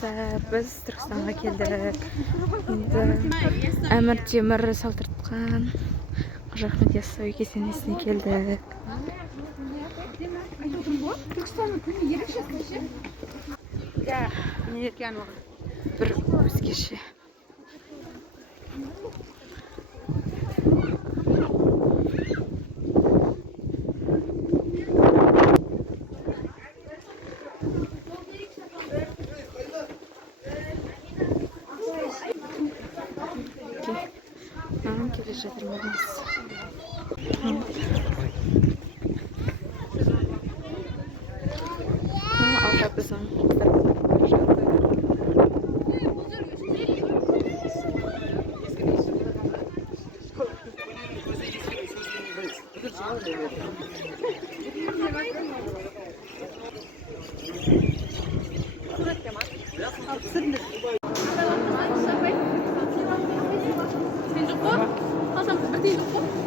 достар, біз Түркістанға келдік. Енді Әмір Темір салдыртқан Қожа Ахмет Яссауи кесенесіне келдік. Түркістанның күні ерекше ше? Бір өзгеше. Келе жатырмыз. Алда біздің Sen жоқ қой? Қалсам бір тиын жоқ қой?